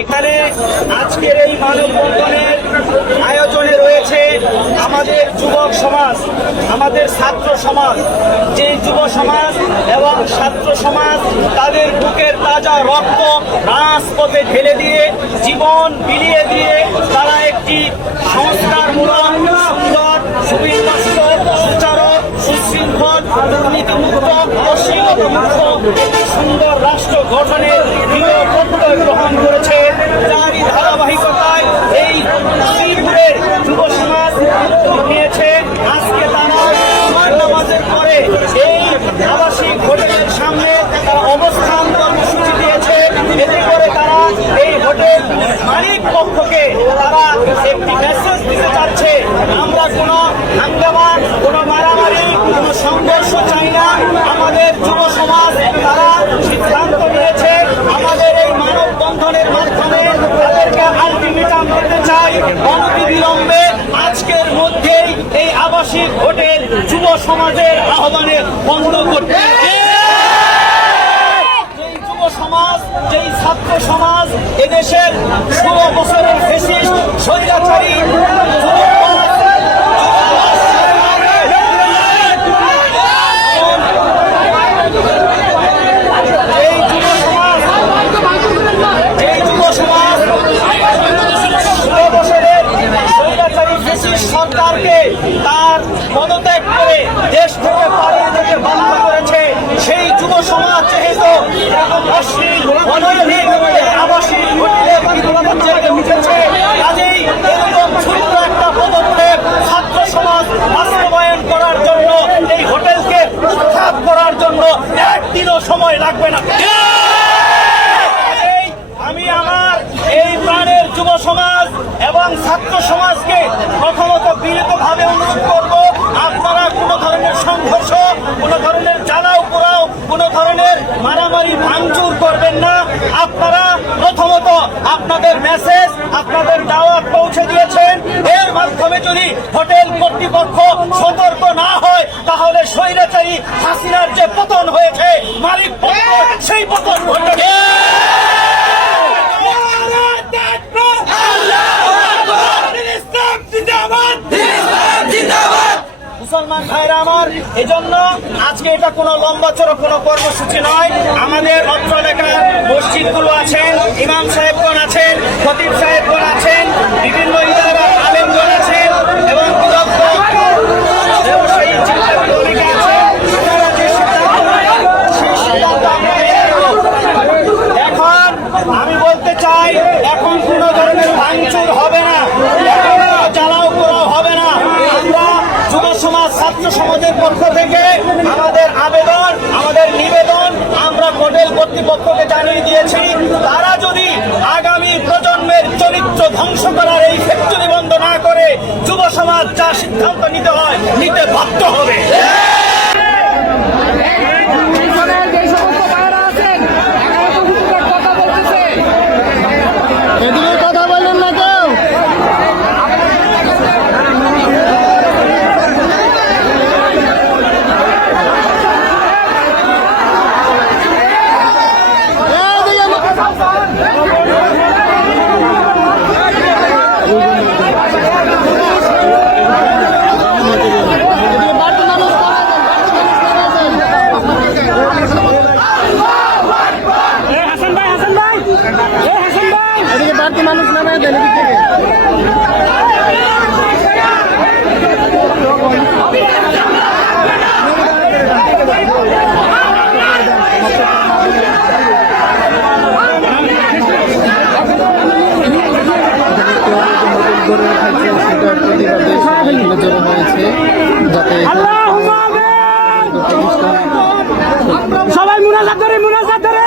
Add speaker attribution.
Speaker 1: এখানে আজকের এই মানববন্ধনের আয়োজনে রয়েছে আমাদের যুবক সমাজ, আমাদের ছাত্র সমাজ। যে যুব সমাজ এবং ছাত্র সমাজ তাদের বুকের তাজা রক্ত রাজপথে ঢেলে দিয়ে, জীবন বিলিয়ে দিয়ে তারা একটি সংস্কারমূলক, সুন্দর, সুবিন্যস্ত সুচারু সুশৃঙ্খল, দুর্নীতিমুক্ত অশ্লীলতামুক্ত একটি সুন্দর রাষ্ট্র গঠনের প্রত্যয় গ্রহণ করেছে তারই ধারাবাহিকতায় এই শ্রীপুরের যুব সমাজ নিয়েছে আজকে তারা জুমার নামাজের পরে এই আবাসিক হোটেলের সামনে তারা অবস্থান কর্মসূচি দিয়েছে। এতে করে তারা এই হোটেল মালিক পক্ষকে তারা একটি মেসেজ দিতে চাচ্ছে। আমরা কোনো হাঙ্গামা, কোনো মারামারি কোনো সংঘর্ষ চাই না আমাদের যুব সমাজ তারা সিদ্ধান্ত নিয়েছে আমাদের এই মানববন্ধনের মাধ্যমে তাদেরকে আলটিমেটাম দিতে চাই অনতিবিলম্বে আজকের মধ্যেই এই আবাসিক হোটেল যুব সমাজের আহ্বানে বন্ধ করতে। সমাজ যেই ছাত্র সমাজ এদেশের ষোলো বছরের ফেসিস্ট যুবকবাদ, এই যুব সমাজ এই যুব সমাজ ষোলো বছরের স্বৈরাচারী ফেসিস্ট সরকারকে তার পদত্যাগ করে দেশ থেকে পালিয়ে যেতে বাধ্য করেছে সেই যুব সমাজ, যেহেতু ছাত্র সমাজ করার জন্য, এই হোটেলকে করার জন্য একদিনও সময় লাগবে না। আমি আমার এই প্রাণের যুব সমাজ এবং ছাত্র প্রথমত বিনীতভাবে অনুরোধ করব, আপনারা কোনো ধরনের সংঘর্ষ, কোনো ধরনের জ্বালাও পোড়াও, কোনো ধরনের মারামারি ভাঙচুর করবেন না। আপনারা প্রথমত আপনাদের মেসেজ আপনাদের দাওয়াত পৌঁছে দিয়েছেন। এর মাধ্যমে যদি হোটেল কর্তৃপক্ষ সতর্ক না হয়, তাহলে স্বৈরাচারী হাসিনার যে পতন হয়েছে মালিক সেই পতন মুসলমান ভাইরা আমার, এজন্য আজকে এটা কোনো লম্বা চড়ো কোনো কর্মসূচি নয়। আমাদের অত্র এলাকার মসজিদগুলো আছেন ইমাম সাহেবগণ আছেন খতিব সাহেবগণ আছেন বিভিন্ন ইদারা আলেমগণ আছেন এবং বিদগ্ধ ব্যবসায়ী চিন্তাবিদ অনেকে আছেন তারা যে সিদ্ধান্ত নেন, সেই সিদ্ধান্ত আমরা মেনে নেব। এখন আমি বলতে চাই এখন কোনো ধরনের ভাঙচুর হবে না এখন কোনো জ্বালাও পোড়াও হবে না আমরা যুব সমাজ ছাত্র সমাজের পক্ষ থেকে আমাদের আবেদন, আমাদের নিবেদন আমরা হোটেল কর্তৃপক্ষকে জানিয়ে দিয়েছি। তারা যদি আগামী প্রজন্মের চরিত্র ধ্বংস করার এই ফ্যাক্টরি বন্ধ না করে যুব সমাজ যা সিদ্ধান্ত নিতে হয়, নিতে বাধ্য হবে।
Speaker 2: নামায় দেন এদিক থেকে গরুর খাদ্য সেটার প্রতিবাদে হয়েছে যাতে
Speaker 3: সবাই মুনাজাত ধরে মুনাজাত ধরে